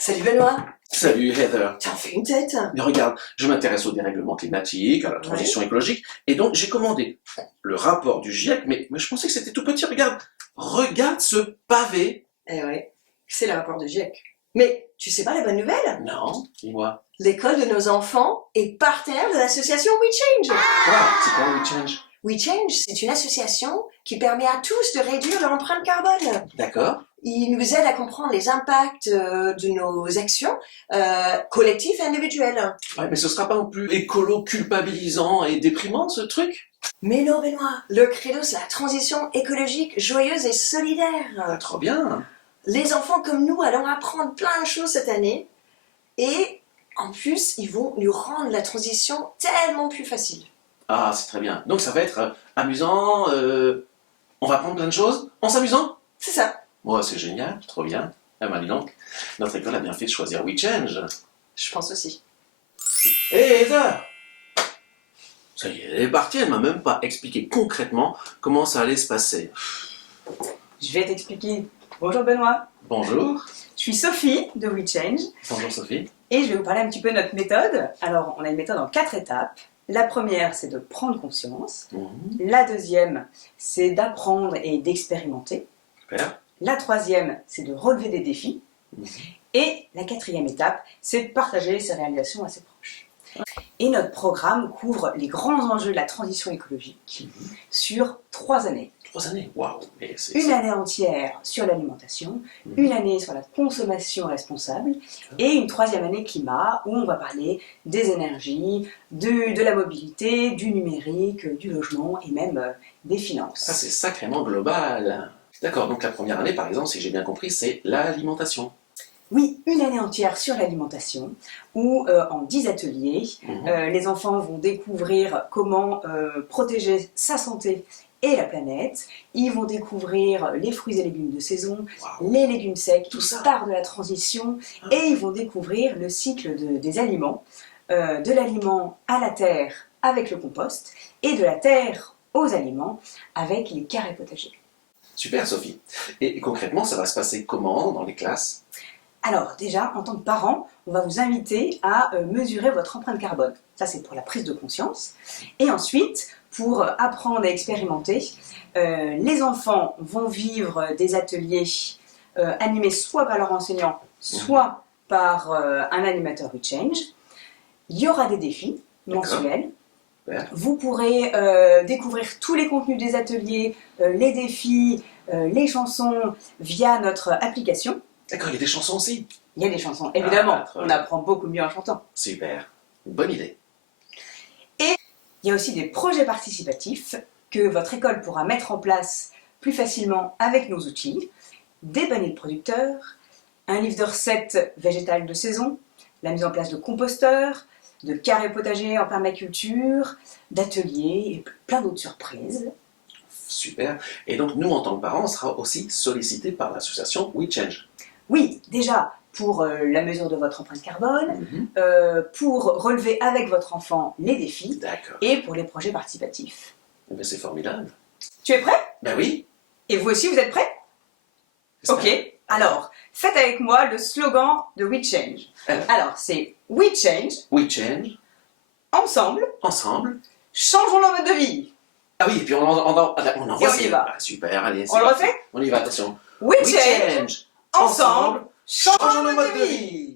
Salut Benoît, Salut Heather. t'en fais une tête. Mais regarde, je m'intéresse au dérèglement climatique, à la transition écologique, et donc j'ai commandé le rapport du GIEC, mais je pensais que c'était tout petit. Regarde ce pavé. Eh ouais, c'est le rapport du GIEC. Mais tu sais pas la bonne nouvelle? Non, dis-moi. L'école de nos enfants est partenaire de l'association WeChange. Quoi? C'est quoi WeChange? WeChange, c'est une association qui permet à tous de réduire leur empreinte carbone. D'accord. Il nous aide à comprendre les impacts de nos actions collectives et individuelles. Ouais, mais ce sera pas non plus écolo, culpabilisant et déprimant ce truc? Mais non Benoît, le credo c'est la transition écologique joyeuse et solidaire. Ah, trop bien. Les enfants comme nous allons apprendre plein de choses cette année et en plus ils vont nous rendre la transition tellement plus facile. Ah, c'est très bien. Donc ça va être amusant, on va apprendre plein de choses en s'amusant? C'est ça. Moi, c'est génial, trop bien. Ah ben dis donc, notre école a bien fait de choisir WeChange. Je pense aussi. Hé Heather! Ça y est, elle est partie, elle m'a même pas expliqué concrètement comment ça allait se passer. Je vais t'expliquer. Bonjour Benoît, Bonjour. je suis Sophie de WeChange Bonjour Sophie. et je vais vous parler un petit peu de notre méthode. Alors, on a une méthode en 4 étapes. La première, c'est de prendre conscience. La deuxième, c'est d'apprendre et d'expérimenter. Super. La troisième, c'est de relever des défis. Et la quatrième étape, c'est de partager ses réalisations à ses proches. Et notre programme couvre les grands enjeux de la transition écologique sur 3 années. 3 années, waouh. Mais Une année entière sur l'alimentation, une année sur la consommation responsable et une 3e année climat où on va parler des énergies, de la mobilité, du numérique, du logement et même des finances. ça c'est sacrément global. D'accord, donc la première année par exemple, si j'ai bien compris, c'est l'alimentation. Oui, une année entière sur l'alimentation où en 10 ateliers, les enfants vont découvrir comment protéger sa santé et la planète. Ils vont découvrir les fruits et légumes de saison, les légumes secs, Tout ça. part de la transition, et ils vont découvrir le cycle des aliments, de l'aliment à la terre avec le compost, et de la terre aux aliments avec les carrés potagers. Super Sophie. Et concrètement, ça va se passer comment dans les classes? Alors déjà, en tant que parent, on va vous inviter à mesurer votre empreinte carbone. Ça, c'est pour la prise de conscience. Et ensuite, pour apprendre et expérimenter, les enfants vont vivre des ateliers animés soit par leur enseignant, soit par un animateur WeChange. Il y aura des défis mensuels. Super. Vous pourrez découvrir tous les contenus des ateliers, les défis, les chansons via notre application. D'accord, il y a des chansons aussi. Il y a des chansons, évidemment. très On bien. apprend beaucoup mieux en chantant. Super. Bonne idée. Il y a aussi des projets participatifs que votre école pourra mettre en place plus facilement avec nos outils. Des paniers de producteurs, un livre de recettes végétales de saison, la mise en place de composteurs, de carrés potagers en permaculture, d'ateliers et plein d'autres surprises. Super. Et donc nous, en tant que parents, on sera aussi sollicités par l'association WeChange. Oui, déjà pour la mesure de votre empreinte carbone, pour relever avec votre enfant les défis D'accord. et pour les projets participatifs. Eh ben, c'est formidable. Tu es prêt? Ben oui. Et vous aussi, vous êtes prêts? C'est Ok, ça. alors faites avec moi le slogan de WeChange. Alors c'est WeChange, WeChange, ensemble, ensemble. changeons nos modes de vie. Ah oui, et puis on envoie. Et on y va. Ah, super, allez. On le refait? On y va, attention. WeChange, ensemble, changeons changeons nos modes de vie.